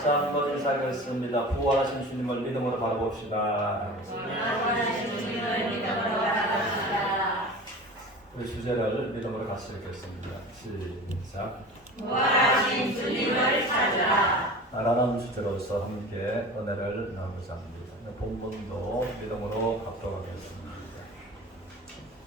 다시 한번 인사하겠습니다. 부활하신 주님을 믿음으로 바라봅시다. 우리 주제를 믿음으로 같이 읽겠습니다. 시작. 부활하신 주님을 찾으라. 라는 주제로서 함께 은혜를 나누고자 합니다. 본문도 믿음으로 갖도록 하겠습니다.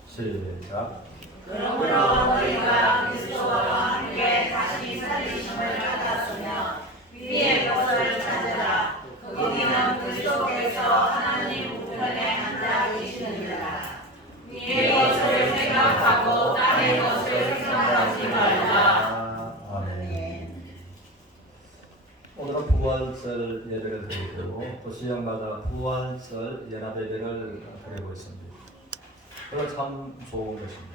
시작. 그러므로 너희가 그리스도와 함께 다시 살리심을 받았으며 위의 것을 찾으라. 거기는 그리스도께서 하나님 우편에 앉아 계시느니라. 위의 것을 생각하고 땅의 것을 생각하지 말라. 아멘. 오늘은 부활절 예배를 드리고 또 지역마다 부활절 예납 예배를 드리고 있습니다. 그거 참 좋은 것입니다.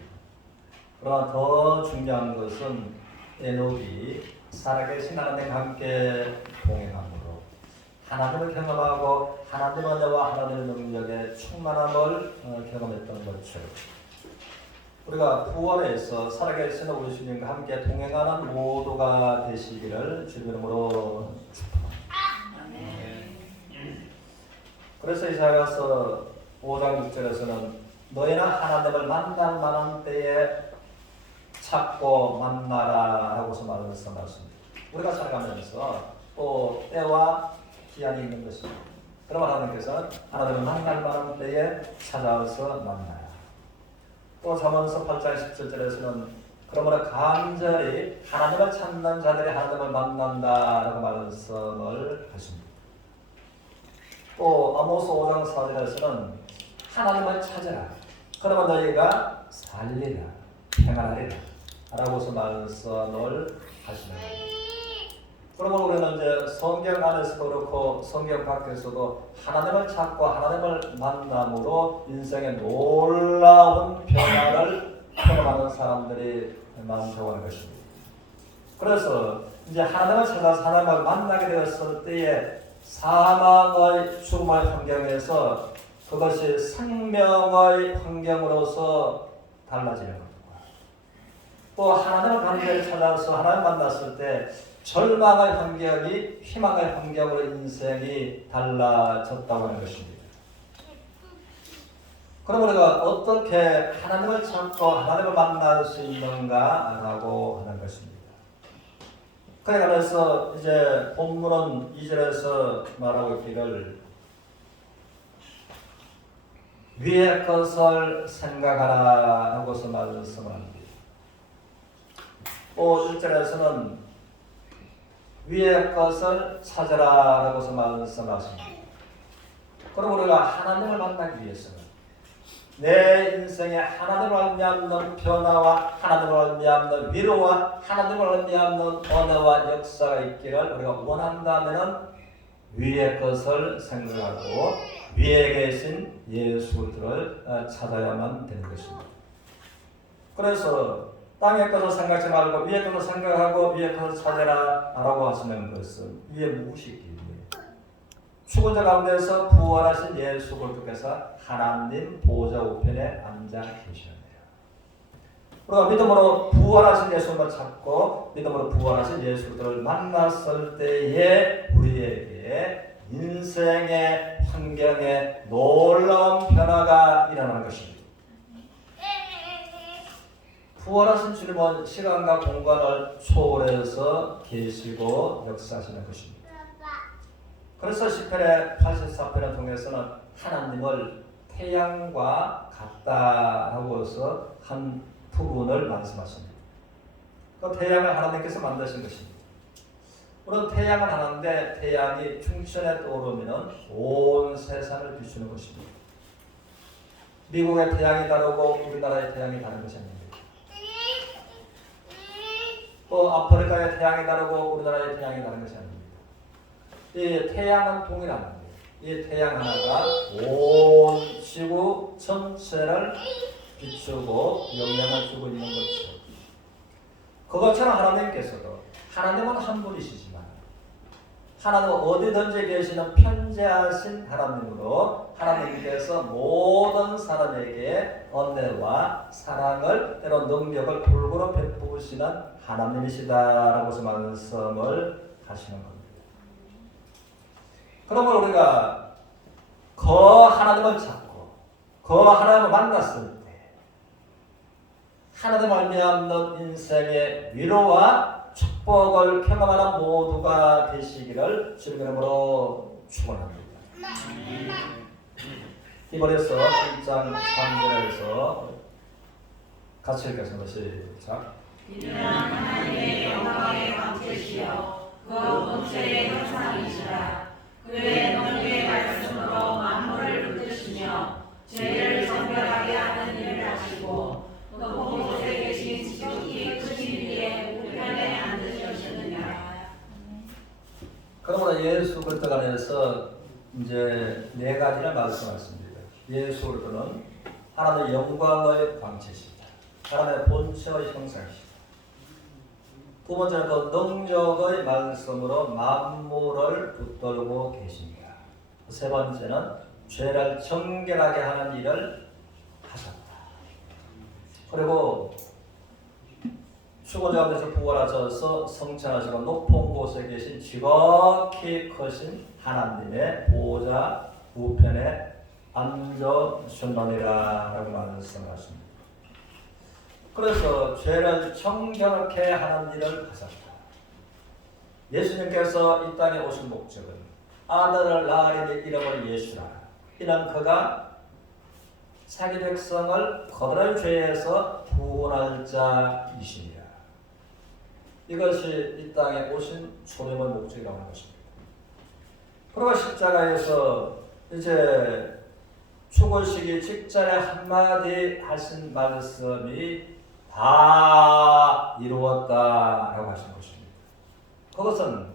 그러나 더 중요한 것은 에녹이 살아계신 하나님과 함께 동행함으로 하나님을 경험하고 하나님의 은혜와 하나님의 능력에 충만함을 경험했던 것처럼 우리가 부활에서 살아계신 우리 주님과 함께 동행하는 모두가 되시기를 주님 이름으로 축복합니다. 그래서 이사야서 5장 6절에서는 너희는 하나님을 만날 만한 때에 찾고 만나라 라고서 말씀하십니다. 우리가 살아가면서 또 때와 기한이 있는 것입니다. 그러면 하나님께서는 하나님을 만날 만한 때에 찾아와서 만나라. 또 잠언서 8장 17절에서는 그러므로 간절히 하나님을 찾는 자들이 하나님을 만난다 라고 말씀을 하십니다. 또 아모스 5장 4절에서는 하나님을 찾으라. 그러면 너희가 살리라. 평안하리라. 라고서 말씀을 하시는 겁니다. 그러면 우리는 이제 성경 안에서도 그렇고 성경 밖에서도 하나님을 찾고 하나님을 만남으로 인생의 놀라운 변화를 경험하는 사람들이 많다고 하는 것입니다. 그래서 이제 하나님을 찾아서 하나님을 만나게 되었을 때에 사망의 죽음의 환경에서 그것이 생명의 환경으로서 달라지는 겁니다. 또 하나님을 관계를 찾아서 하나님 만났을 때 절망의 환경이 희망의 환경으로 인생이 달라졌다고 하는 것입니다. 그럼 우리가 어떻게 하나님을 찾고 하나님을 만날 수 있는가라고 하는 것입니다. 그래 그래서 이제 본문은 2절에서 말하고 있기를 위의 것을 생각하라 하고서 말씀을 합니다. 또 1절에서는 위의 것을 찾으라 라고서 말씀하십니다. 그럼 우리가 하나님을 만나기 위해서는 내 인생에 하나님을 알미암는 변화와 하나님을 알미암는 위로와 하나님을 알미암는 은혜와 역사가 있기를 우리가 원한다면 위의 것을 생각하고 위에 계신 예수를 찾아야만 되는 것입니다. 그래서 땅의 것을 생각하지 말고 위의 것을 생각하고 위의 것을 찾아라 라고 하시는 것은 위에 무엇이 있기에 죽은 자 가운데서 부활하신 예수 그리스도께서 하나님 보좌 우편에 앉아 계시는데요. 우리가 믿음으로 부활하신 예수를 찾고 믿음으로 부활하신 예수를 만났을 때에 우리에게 인생의 환경에 놀라운 변화가 일어나는 것입니다. 부활하신 주님은 시간과 공간을 초월해서 계시고 역사하시는 것입니다. 그래서 10편의 84편을 통해서는 하나님을 태양과 같다라고 해서 한 부분을 말씀하십니다. 그 태양을 하나님께서 만드신 것입니다. 물론 태양은 하나인데 태양이 충천에 떠오르면 온 세상을 비추는 것입니다. 미국의 태양이 다르고 우리나라의 태양이 다른 것이 아닙니다. 또 아프리카의 태양이 다르고 우리나라의 태양이 다른 것이 아닙니다. 이 태양은 동일합니다. 이 태양 하나가 온 지구 전체를 비추고 영향을 주고 있는 것처럼 그것처럼 하나님께서도 하나님은 한 분이시지만 하나님은 어디든지 계시는 편재하신 하나님으로 하나님께서 모든 사람에게 은혜와 사랑을 때로 능력을 골고루 베푸시는 하나님이시다라고 말씀을 하시는 겁니다. 그러면 우리가 그 하나님을 찾고 그 하나님을 만났을 때 하나님 말미암는 인생의 위로와 축복을 경험하는 모두가 되시기를 주님의 이름으로 축원합니다. 히브리서 1장 3절에서 같이 읽겠습니다. 시작. 이는 하나님의 영광의 광채시여 그 본체의 형상이시라. 그의 능력의 말씀으로 만물을 붙드시며 죄를 정결하게 하는 일을 하시고 높은 곳에 계신 지극히 크신 이의 우편에 앉으셨느니라. 그러므로 예수 그리스도 안에서 이제 네 가지를 말씀하십니다. 예수 그리스도는 하나님의 영광의 광채시다. 하나님의 본체의 형상이시다. 두 번째는 그 능력의 말씀으로 만물을 붙들고 계십니다. 세 번째는 죄를 정결하게 하는 일을 하셨다. 그리고 죽은 자 가운데서 부활하셔서 성천하시고 높은 곳에 계신 지극히 크신 하나님의 보좌 우편에 앉으셨느니라 라고 말씀하십니다. 그래서 죄를 정결하게 하는 일을 하셨다. 예수님께서 이 땅에 오신 목적은 아들을 낳으리니 이름을 예수라. 이는 그가 자기 백성을 거듭난 죄에서 구원할 자이시니라. 이것이 이 땅에 오신 주님의 목적이라고 하는 것입니다. 그리고 십자가에서 이제 죽으시기 직전에 한마디 하신 말씀이 다 이루었다라고 하신 것입니다. 그것은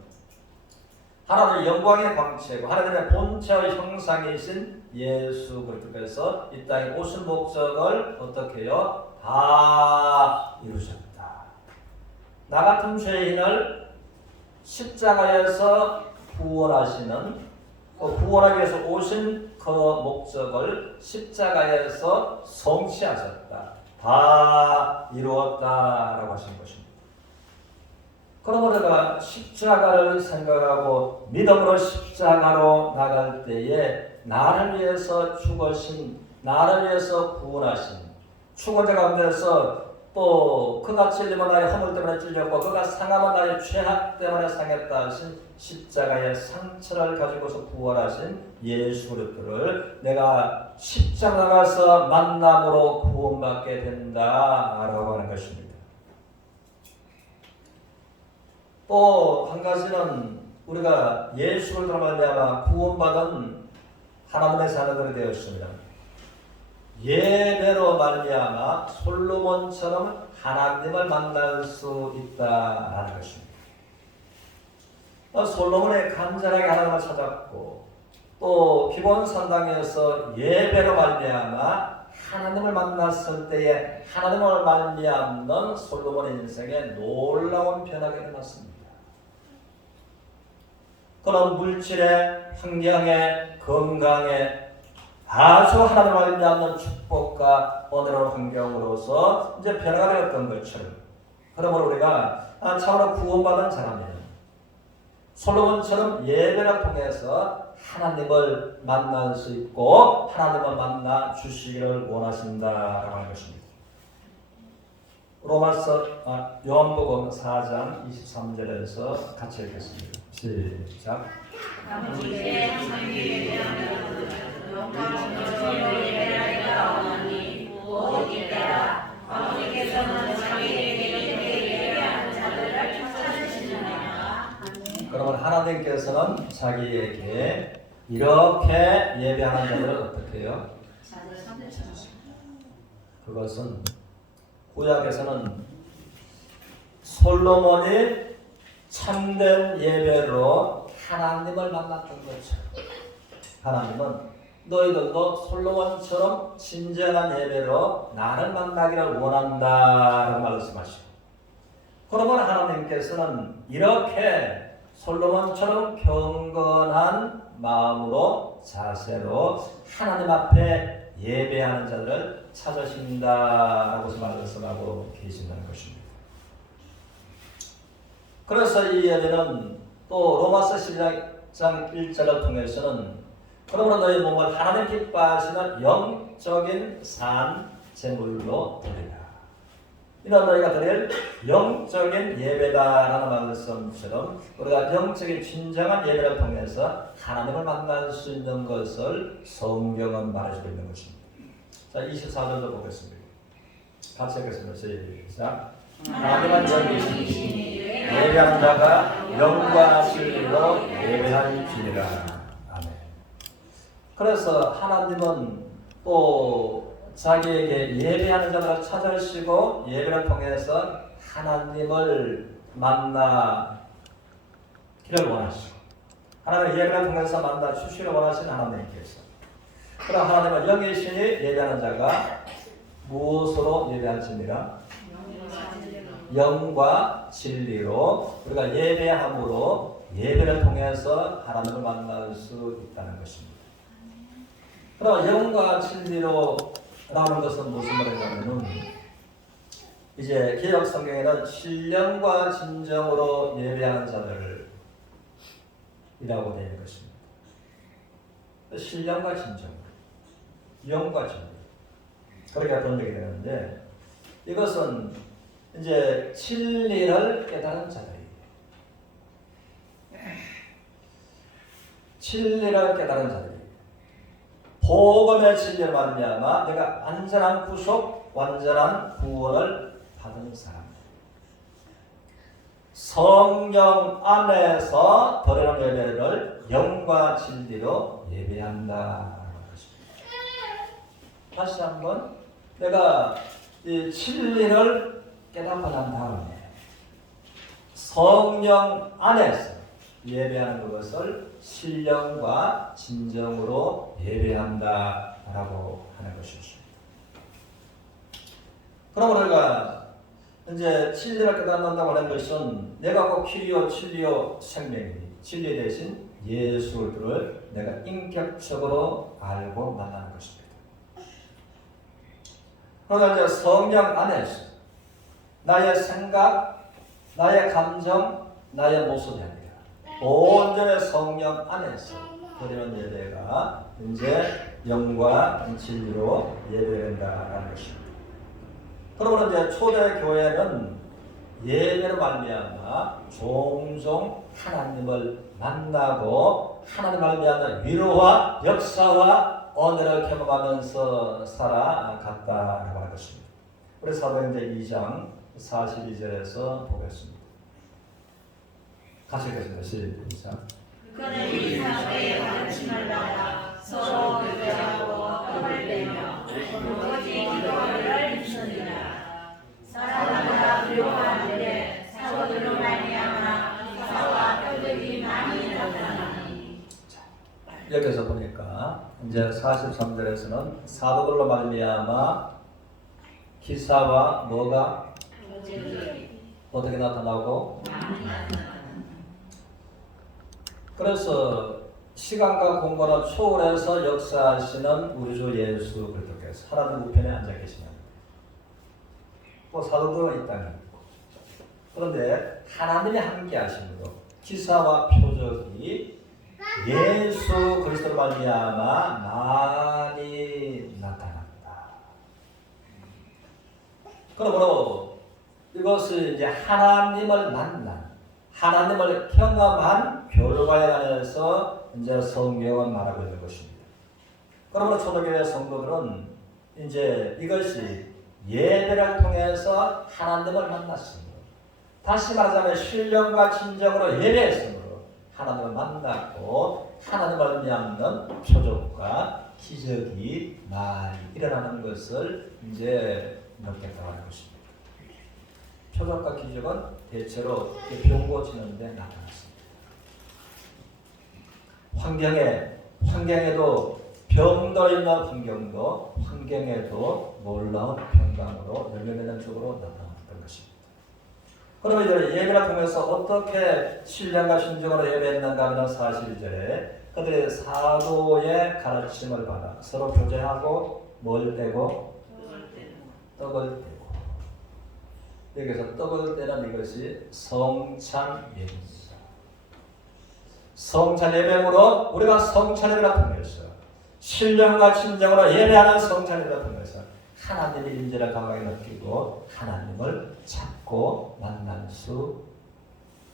하나님의 영광의 광채고 하나님의 본체의 형상이신 예수 그리스도께서 이 땅에 오신 목적을 어떻게 해요? 다 이루셨다. 나 같은 죄인을 십자가에서 구원하시는 구원하기 위해서 오신 그 목적을 십자가에서 성취하셨다. 다 이루었다라고 하신 것입니다. 그러므로 우리가 십자가를 생각하고 믿음으로 십자가로 나갈 때에 나를 위해서 죽으신, 나를 위해서 구원하신 죽은 자 가운데서 또 그가 찔림은 나의 허물 때문에 찔렸고 그가 상함은 나의 죄악 때문에 상했다 하신 십자가의 상처를 가지고서 부활하신 예수 그리스도를 내가 십자가 가서 만남으로 구원받게 된다라고 하는 것입니다. 또 한 가지는 우리가 예수를 말미암아 구원받은 하나님의 자녀들이 되었습니다. 예배로 말미암아 솔로몬처럼 하나님을 만날 수 있다라는 것입니다. 솔로몬이 간절하게 하나님을 찾았고 또 기본 산당에서 예배로 말미암아 하나님을 만났을 때에 하나님을 말미암는 솔로몬의 인생에 놀라운 변화가 일어났습니다. 그런 물질에, 환경에, 건강에 아주 하나님을 말미암는 축복과 은혜로운 환경으로서 이제 변화가 되었던 것처럼 그러므로 우리가 참으로 구원받은 사람이에요. 솔로몬처럼 예배를 통해서 하나님을 만날 수 있고 하나님을 만나 주시기를 원하신다라고 하는 것입니다. 로마서 요한복음 4장 23절에서 같이 읽겠습니다. 시작. 아버지의 하나님에 대한 영광을 예배하리라 하니 곧 이때라. 아버지께서는 자기에게 예배하는 자들을 찾으시느니라. 그러면 하나님께서는 자기에게 이렇게 예배하는 자들을 어떻게 해요? 그것은 구약에서는 솔로몬이 참된 예배로 하나님을 만났던 거죠. 하나님은 너희들도 솔로몬처럼 진정한 예배로 나를 만나기를 원한다라고 말씀하시고 그러면 하나님께서는 이렇게 솔로몬처럼 경건한 마음으로 자세로 하나님 앞에 예배하는 자들을 찾으신다라고 말씀하고 계신다는 것입니다. 그래서 이 예배는 또 로마서 12장 장 1절을 통해서는 그러므로 너희 몸을 하나님 기뻐하시는 영적인 산 제물로 드리라. 이는 너희가 드릴 영적인 예배다라는 말씀처럼 우리가 영적인 진정한 예배를 통해서 하나님을 만날 수 있는 것을 성경은 말해주고 있는 것입니다. 자, 24절도 보겠습니다. 같이 읽겠습니다. 시작. 하나님은 영이시니 예배하는 자가 영과 진리로 예배할지니라. 아멘. 그래서 하나님은 또 자기에게 예배하는 자들을 찾으시고 예배를 통해서 하나님을 만나기를 원하시고 하나님의 예배를 통해서 만나 주시기를 원하시는 하나님께서 그럼 하나님은 영이시니 예배하는 자가 무엇으로 예배할지니라? 영과 진리로 우리가 예배함으로 예배를 통해서 하나님을 만날 수 있다는 것입니다. 그럼 영과 진리로 라는 것은 무슨 말이냐면은 이제 개역 성경에는 신령과 진정으로 예배하는 자들이라고 되어 있는 것입니다. 신령과 진정, 영과 진리 그렇게 번역이 되는데 이것은 이제 진리를 깨달은 자들이에요. 진리를 깨달은 자들이에요. 복음의 진리를 말미암아 내가 완전한 구속, 완전한 구원을 받은 사람. 성령 안에서 드리는 예배를 영과 진리로 예배한다는 것입니다. 다시 한번 내가 이 진리를 깨닫고 난 다음에 성령 안에서 예배하는 것을 신령과 진정으로 예배한다라고 하는 것이었습니다. 그럼 우리가 이제 진리를 깨닫는다고 하는 것은 내가 꼭 길이요 진리요 생명이니 진리 대신 예수를 내가 인격적으로 알고 만나는 것입니다. 그러나 이제 성령 안에서 나의 생각, 나의 감정, 나의 모습이 아니라 온전히 성령 안에서 드리는 예배가 이제 영과 진리로 예배된다는 것입니다. 그러므로 이제 초대 교회는 예배로 말미암아 종종 하나님을 만나고 하나님 말미암아 위로와 역사와 은혜를 경험하면서 살아갔다라고 하는 것입니다. 우리 사도행전 2장 42절에서 보겠습니다. 같이 읽겠습니다. 시작. 그는 이사회의 가르침을 받아 서로 교배하고 떡을 떼며 오직 기도를 힘쓰니라. 사람마다 두려워하는데 사도들로 말미암아 기사와 표적이 많이 나타나니. 여기서 보니까 이제 43절에서는 사도들로 말미암아 기사와 뭐가 어떻게 나타나고 그래서 시간과 공간을 초월해서 역사하시는 우리 주 예수 그리스도께서 하나님 우편에 앉아 계시는 또 사도들은 이 땅에 있고 그런데 하나님이 함께 하심으로 기사와 표적이 예수 그리스도로 말미암아 많이 나타났다. 그러므로 이것을 이제 하나님을 만난 하나님을 경험한 결과에 관해서 이제 성경은 말하고 있는 것입니다. 그러므로 초대교회 성도들은 이제 이것이 예배를 통해서 하나님을 만났으므로 다시 말하자면 신령과 진정으로 예배했으므로 하나님을 만났고 하나님을 의미하는 표적과 기적이 많이 일어나는 것을 이제 느꼈다고 하는 것입니다. 표적과 기적은 대체로 병 고치는 데 나타났습니다. 환경에도 병들어 있는 환경에도 놀라운 평강으로 열매맺는 쪽으로 나타났던 것입니다. 그러면 이제 예배를 통해서 어떻게 신령과 신정으로 예배했는가 하면 41절에 그들의 사도의 가르침을 받아 서로 교제하고 뭘 떼고 떡을 떼고 여기서 떡을 떼는 이것이 성찬 예입니다. 성찬 예배로 우리가 성찬 예배를 통해서 신령과 진정으로 예배하는 성찬 예배를 통해서 하나님의 임재를 강하게 느끼고 하나님을 찾고 만날 수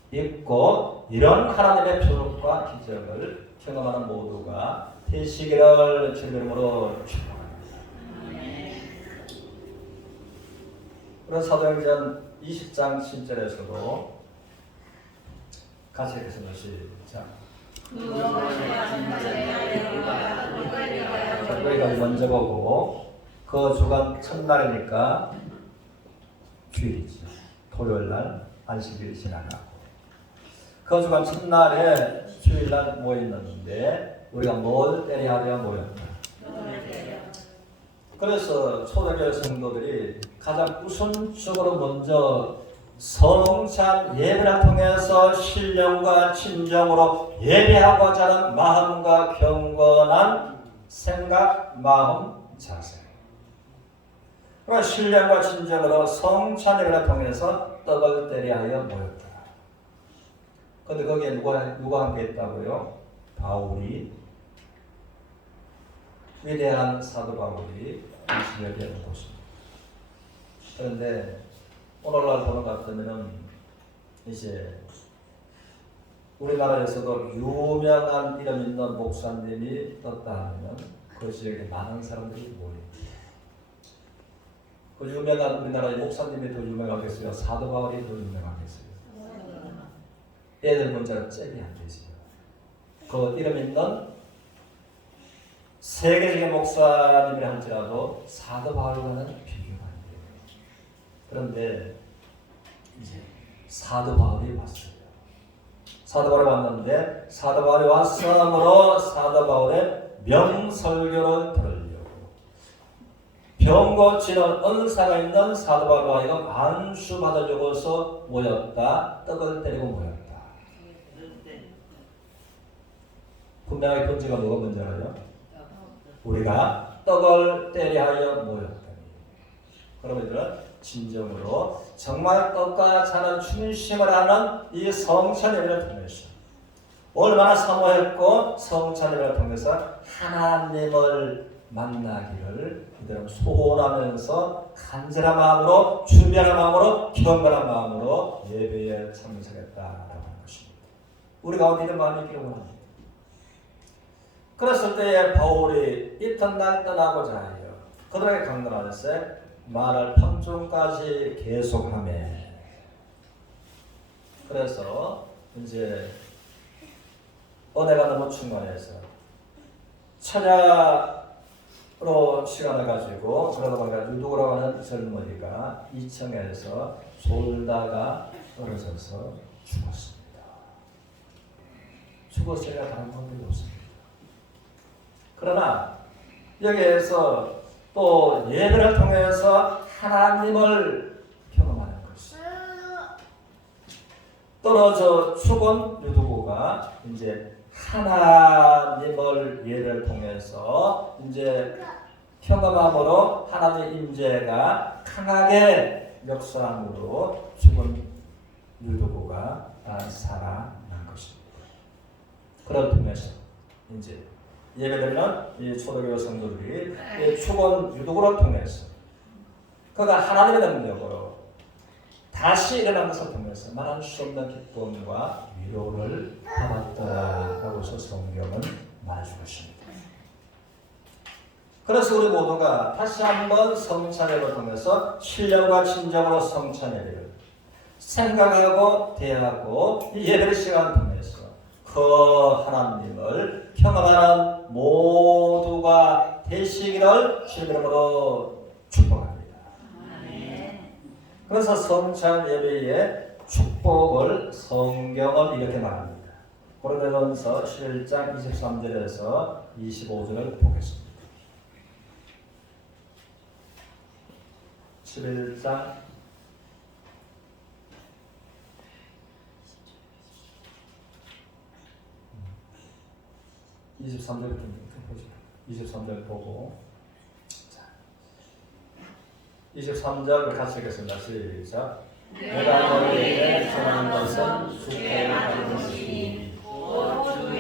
있고 이런 하나님의 표적과 기적을 경험하는 모두가 되시기를 주님의 이름으로 축복합니다. 그런 사도행전 20장 7절에서도 같이 읽겠습니다. 시작. 저희가 먼저 보고 그 주간 첫날이니까 주일이죠. 토요일날 안식일이 지나가고 그 주간 첫날에 주일날 모였는데 우리가 뭘 때려야 모였다. 그래서 초대교회 성도들이 가장 우선적으로 먼저 성찬 예배를 통해서 신령과 진정으로 예배하고자 하는 마음과 경건한 생각, 마음, 자세. 그리고 신령과 진정으로 성찬 예배를 통해서 떡을 때리하여 모였다. 그런데 거기에 누가 함께 있다고요? 바울이, 위대한 사도 바울이 이스라엘에 있습니다. 그런데 오늘날 보는 것 같으면 이제 우리나라에서도 유명한 이름 있는 목사님이 떴다 하면 그 지역에 많은 사람들이 모여요. 그 유명한 우리나라의 목사님이 더 유명하겠어요? 사도 바울이 더 유명하겠어요? 애들 문자가 잽이 안 되지요. 그 이름 있는 세계적인 목사님이 할지라도 사도 바울과는 비교가 안 돼요. 그런데 이제 사도 바울이 왔어요. 사도 바울이 왔는데 사도 바울이 왔으므로 사도 바울의 명설교를 들으려고 병 고치는 은사가 있는 사도 바울과 하여금 안수 받으려고서 모였다. 떡을 때리고 모였다. 분명하게 번째가 뭐가 문제라요? 우리가 떡을 때리하여 모였다니. 그러면 진정으로 정말 떡과 잔을 중심을 하는 이 성찬 예배를 통해서 얼마나 사모했고 성찬 예배를 통해서 하나님을 만나기를 이들은 소원하면서 간절한 마음으로 준비하는 마음으로 경건한 마음으로 예배에 참석했다라고 하는 것입니다. 우리가 어디 이런 마음이 있기를 원합니다. 그랬을 때에 바울이 이튿날 떠나고자 하여 그들에게 강론하였으되 말을 평중까지 계속하며 그래서 이제 은혜가 너무 충만해서 처자로 시간을 가지고 그러다 보니까 유두라고 하는 젊은이가 2층에서 졸다가 떨어져서 죽었습니다. 죽었으니까 다른 방법이 없습니다. 그러나 여기에서 또 예배를 통해서 하나님을 경험하는 것입니다. 떨어져 죽은 유두고가 이제 하나님을 예배를 통해서 이제 경험함으로 하나님의 임재가 강하게 역사함으로 죽은 유두고가 살아난 것입니다. 그런 통해서 이제 예배드리는 이 초대교회 성도들이 죽은 유두고를 통해서 그가 하나님의 능력으로 다시 일어난 것을 통해서 말할 수 없는 기쁨과 위로를 받았다라고 해서 성경은 말해주고 있습니다. 그래서 우리 모두가 다시 한번 성찬예배를 통해서 신령과 진정으로 성찬예배를 생각하고 대하고 이 예배 시간을 통해서 그 하나님을 경험하는 모두가 되시기를 주님의 이름으로 축복합니다. 그래서 성찬 예배의 축복을 성경은 이렇게 말합니다. 고린도전서 11장 23절에서 25절을 보겠습니다. 11장 23절부터 보죠. 23절 보고 23절 같이 읽겠습니다. 시작. 내가 너희에게 전한 것은 주께 받은 것이니 곧 주의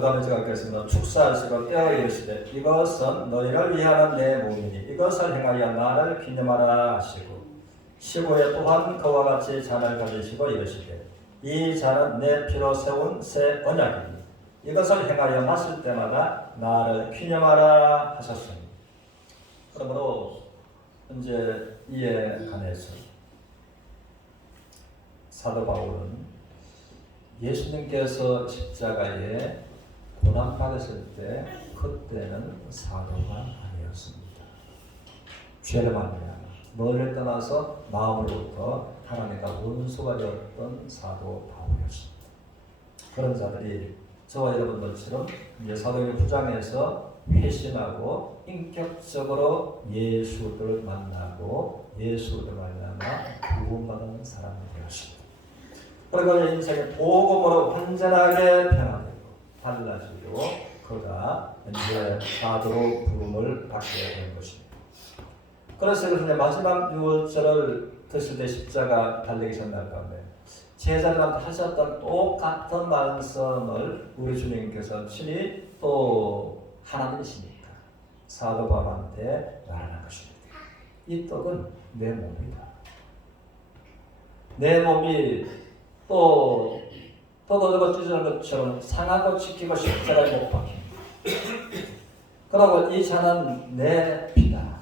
그 다음에 제가 읽겠습니다. 축사하시고 떼어 이르시되 이것은 너희를 위하는 내 몸이니 이것을 행하여 나를 기념하라 하시고 시고에 또한 그와 같이 잔을 가지시고 이르시되 이 잔은 내 피로 세운 새 언약이니 이것을 행하여 마실 때마다 나를 기념하라 하셨으니. 그러므로 이제 이에 관해서 사도 바울은 예수님께서 십자가에 고난받으실 때 그때는 사도가 아니었습니다. 죄를 말미암아 멀리 떠나서 마음으로부터 하나님과 원수가 되었던 사도 바울이었습니다. 그런 자들이 저와 여러분들처럼 이제 사도행전 9장에서 회심하고 인격적으로 예수를 만나고 예수를 만나며 구원받은 사람이 되었습니다. 그리고 인생의 복음으로 완전하게 변화되고 달라지고 그가 이제 사도로 부름을 받게 된 것입니다. 그래서 이제 마지막 유월절을 드실 때 십자가 달리기 전날 밤에 제자들한테 하셨던 똑같은 말씀을 우리 주님께서 친히 또 하나님이시니까 사도 바울한테 말하는 것입니다. 이 떡은 내 몸이다. 내 몸이 또 떠들고 찢어지는 것처럼 상하고 지키고 십자가에 못 박힙니다. 그리고 이 잔은 내 피다.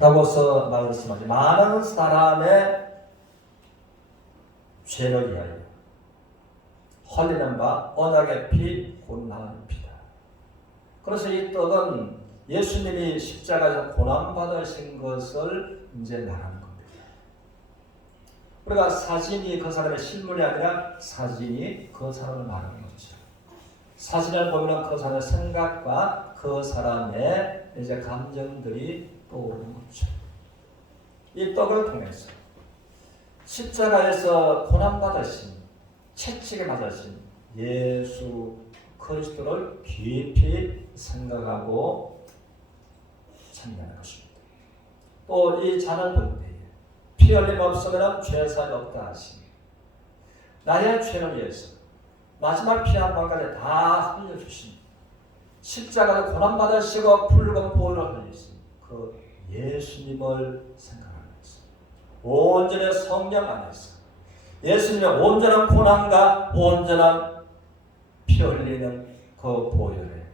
라고서 말씀하지. 많은 사람의 죄를 위하여 흘리는 바 언약의 피 고난 피다. 그래서 이 떡은 예수님이 십자가에서 고난 받으신 것을 이제 말하는 겁니다. 우리가 사진이 그 사람의 실물이 아니라 사진이 그 사람을 말하는 거죠. 사진을 보면 그 사람의 생각과 그 사람의 이제 감정들이 떠오르는 거죠. 이 떡을 통해서 십자가에서 고난받으신 채찍에 맞으신 예수 그리스도를 깊이 생각하고 찬양하는 것입니다. 또 이 잔을 볼 때에 피 흘림 없으면 죄사함이 없다 하시니 나의 죄를 위해서 마지막 피 한 방울까지 다 흘려주신 십자가를 고난받으시고 붉은 보혈을 흘리신 그 예수님을 생각하면서 온전히 성령 안에서 예수님의 온전한 고난과 온전한 피 흘리는 그 보혈에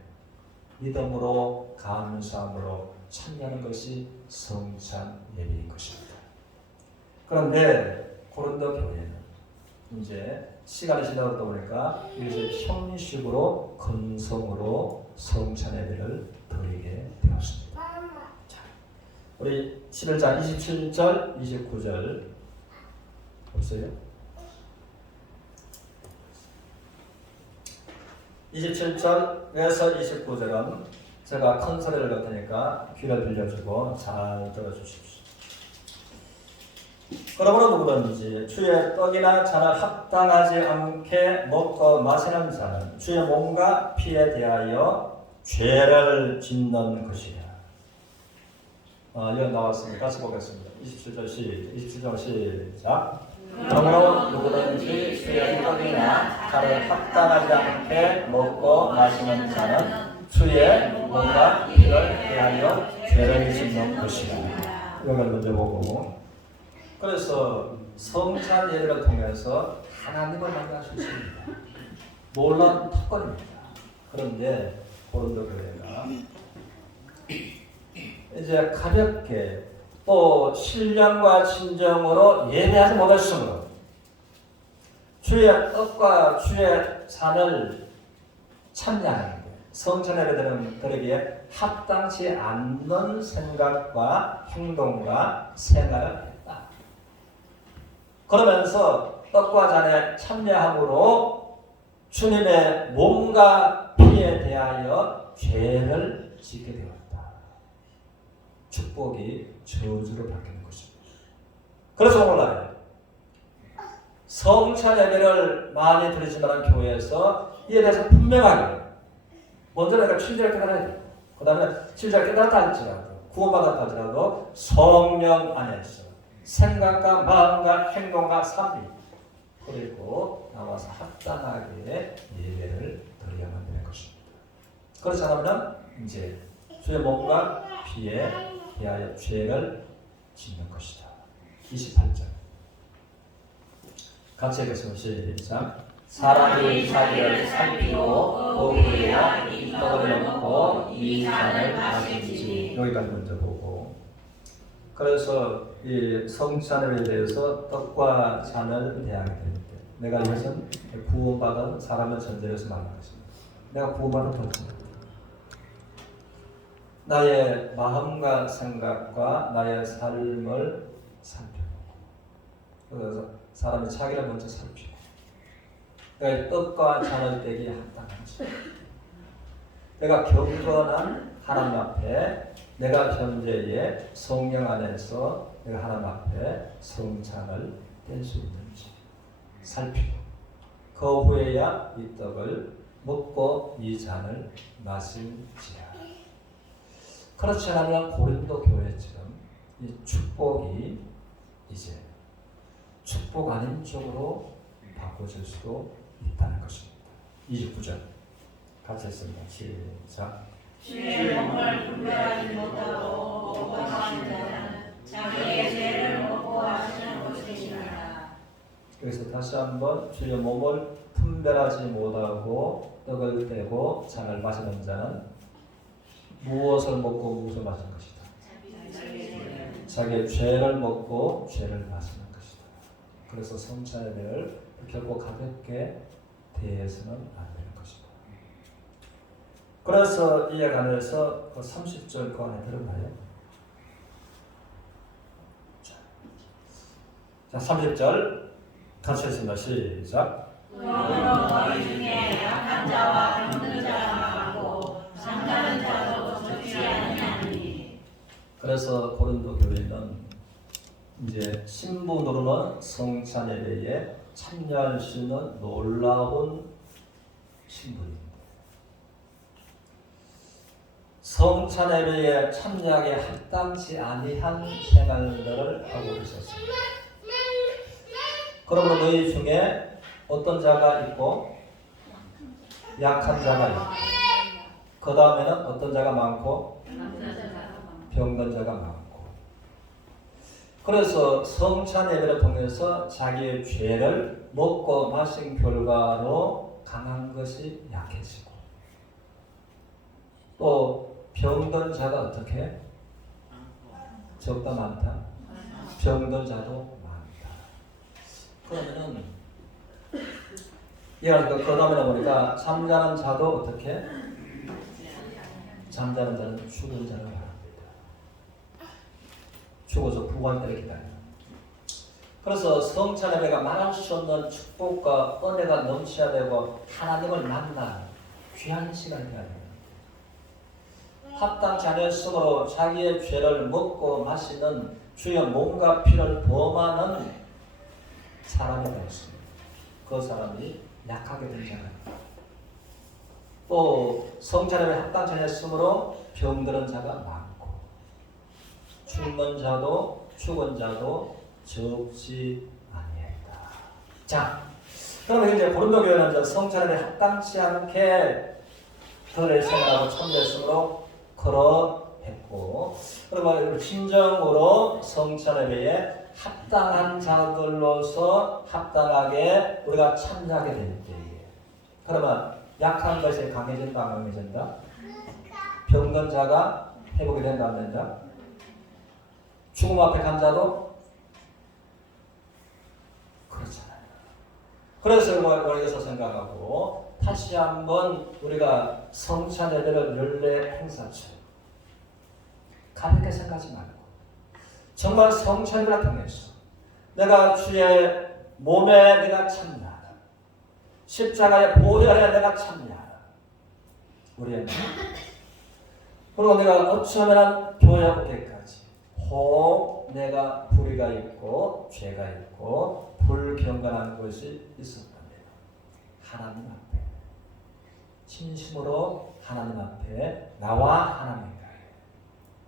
믿음으로 감사함으로 참여하는 것이 성찬 예배인 것입니다. 그런데 고린도 교회는 이제 시간이 지나다 보니까 이것을 형식으로 건성으로 성찬 예배를 드리게 되었습니다. 자, 우리 11장 27절 29절 없어요? 27절에서 29절은 제가 큰 소리를 갖으니까 귀를 빌려주고 잘 들어주십시오. 그러므로 누구든지 주의 떡이나 잔을 합당하지 않게 먹고 마시는 자는 주의 몸과 피에 대하여 죄를 짓는 것이라. 이거 나왔습니다. 같이 보겠습니다. 27절 시작. 그러므로 누구든지 주의 떡이나 잔을 합당하지 않게 먹고 마시는 자는 주의 몸과 피를 대하여 죄를 짓는 것이라. 이걸 먼저 보고, 그래서 성찬 예배를 통해서 하나님을 만날 수 있습니다. 놀라운 특권입니다. 그런데 고린도 교회가 이제 가볍게 또 신령과 진정으로 예배하지 못했으므로 주의 떡과 주의 잔을 참여하는 성찬 예배들은 그러기에 합당치 않는 생각과 행동과 생활을 했다. 그러면서 떡과 잔에 참여함으로 주님의 몸과 피에 대하여 죄를 짓게 되었다. 축복이 저주로 바뀌는 것입니다. 그래서 오늘날 성찬 예배를 많이 드리지만 교회에서 이에 대해서 분명하게 먼저 내가 7절 깨달아야 돼요. 그 다음에 7절 깨달았다 할지라도 구원받았다 할지라도 성령 안에서 생각과 마음과 행동과 삶이 그리고 나와서 합당하게 예배를 드려야만 되는 것입니다. 그렇지 않으면 이제 주의 몸과 피에 대하여 죄를 짓는 것이다. 28절 같이 읽겠습니다. 시작. 사람이 자기를 살피고 거기에야 이 떡을 먹고 이 잔을 마시지. 여기까지 먼저 보고, 그래서 이 성찬에 대해서 떡과 잔을 대하게 됩니다. 내가 이것은 구원받은 사람을 전제해서 말하는 것입니다. 내가 구원받은 것입니다. 나의 마음과 생각과 나의 삶을 살펴보고, 그래서 사람이 자기를 먼저 살피고, 그러니까 떡과 잔을 떼기에 합당하지. 내가 경건한 하나님 앞에, 내가 현재의 성령 안에서 내가 하나님 앞에 성찬을 뗄 수 있는지 살피고, 그 후에야 이 떡을 먹고 이 잔을 마실지라. 그렇지 않으면 고린도 교회처럼 이 축복이 이제 축복 아닌 쪽으로 바꿔질 수도 있다는 것입니다. 29절 같이 했습니다. 시작. 주의 몸을 분별하지 못하고 먹고 마시는 자는 자기의 죄를 먹고 마시는 것이니라. 그래서 다시 한번 주의 몸을 분별하지 못하고 떡을 떼고 잔을 마시는 자는 무엇을 먹고 무엇을 마시는 것이다. 자기의 죄를 먹고 죄를 마시는 것이다. 그래서 성찬을 결코 가볍게 대해서는 안 되는 것이다. 그래서 이에 관해서 그 30절 그 안에 들었나요? 자, 30절 같이 했습니다. 시작. 너희 중에 약한 자와 병든 자가 많고 잠자는 자도 적지 아니하니. 그래서 고린도 교회는 이제 신분으로는 성찬 예배에 참여할 수 있는 놀라운 신분입니다. 성찬 예배에 참여하게 합당치 아니한 생활들을 하고 있었습니다. 그러므로 너희 중에 어떤 자가 있고 약한 자가 있고, 그 다음에는 어떤 자가 많고 병든 자가 많고. 그래서 성찬 예배를 통해서 자기의 죄를 먹고 마신 결과로 강한 것이 약해지고, 또 병든 자가 어떻게? 적다 많다? 병든 자도 많다. 그러면은 그 다음에 보니까 잠자는 자도 어떻게? 잠자는 자는 죽은 자를 말합니다. 죽어서 부활되를 기다립니다. 그래서 성찬 예배가 말할 수 없는 축복과 은혜가 넘쳐야 되고 하나님을 만나는 귀한 시간이 되어야 됩니다. 합당치 않았으므로 자기의 죄를 먹고 마시는 주의 몸과 피를 범하는 사람이 되었습니다. 그 사람이 약하게 된 자가 또 성찬 예배에 합당치 않았으므로 병드는 자가 많고 죽는 자도 죽은 자도 적지 아니했다. 자, 그러면 이제 고린도 교회는 성찬에 합당치 않게 그들의 생활하고 참여했으므로 그러했고, 그러면 진정으로 성찬 예배에 합당한 자들로서 합당하게 우리가 참여하게 될 때에, 그러면 약한 것이 강해진다, 안 강해진다? 병든 자가 회복이 된다, 안 된다? 죽음 앞에 간 자도 그렇잖아요. 그래서 우리가 생각하고 다시 한번 우리가 성찬 예배를 연례 행사처럼 가볍게 생각하지 말고 정말 성찬 예배를 통해서 내가 주의 몸에 내가 참여하라, 십자가의 보혈에 내가 참여하라. 우리의 그리고 내가 어쩌면 교회 오게까지 혹 내가 불의가 있고 죄가 있고 불경건한 것이 있었다면 하나님 앞에 진심으로 하나님 앞에 나와 하나님과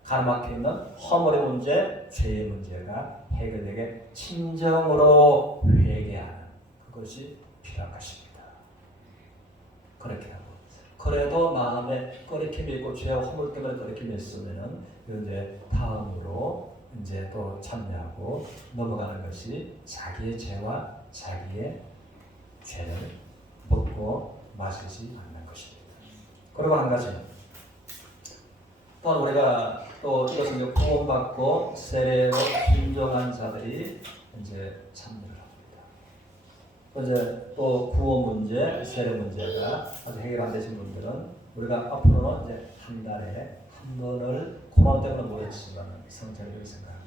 가로막혀 있는 허물의 문제, 죄의 문제가 해결되게 진정으로 회개하는, 것이 필요한 것입니다. 그렇게 하고 그래도 마음에 꺼리낌이 있고 죄와 허물 때문에 꺼리낌이 있으면은 이제 다음으로 이제 또 참여하고 넘어가는 것이 자기의 죄와 자기의 죄를 먹고 마시지 않는 것입니다. 그리고 한 가지 또한 우리가 또 이것은 이제 구원받고 세례로 순종한 자들이 이제 참여를 합니다. 이제 또 구원 문제, 세례 문제가 아직 해결 안 되신 분들은 우리가 앞으로는 이제 한 달에 한 번을 코로나 때문에 못했지만 성찰을 생각합니다.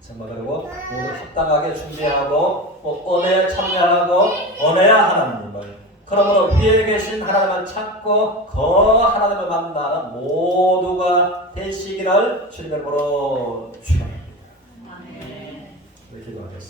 정말 그리고 모두 합당하게 준비하고 또 은혜에 참여하고 은혜야 하나님을 그러므로 위에 계신 하나님을 찾고 그 하나님을 만나는 모두가 되시기를 주님의 이름으로 축원합니다. 아멘. 우리 기도하겠습니다.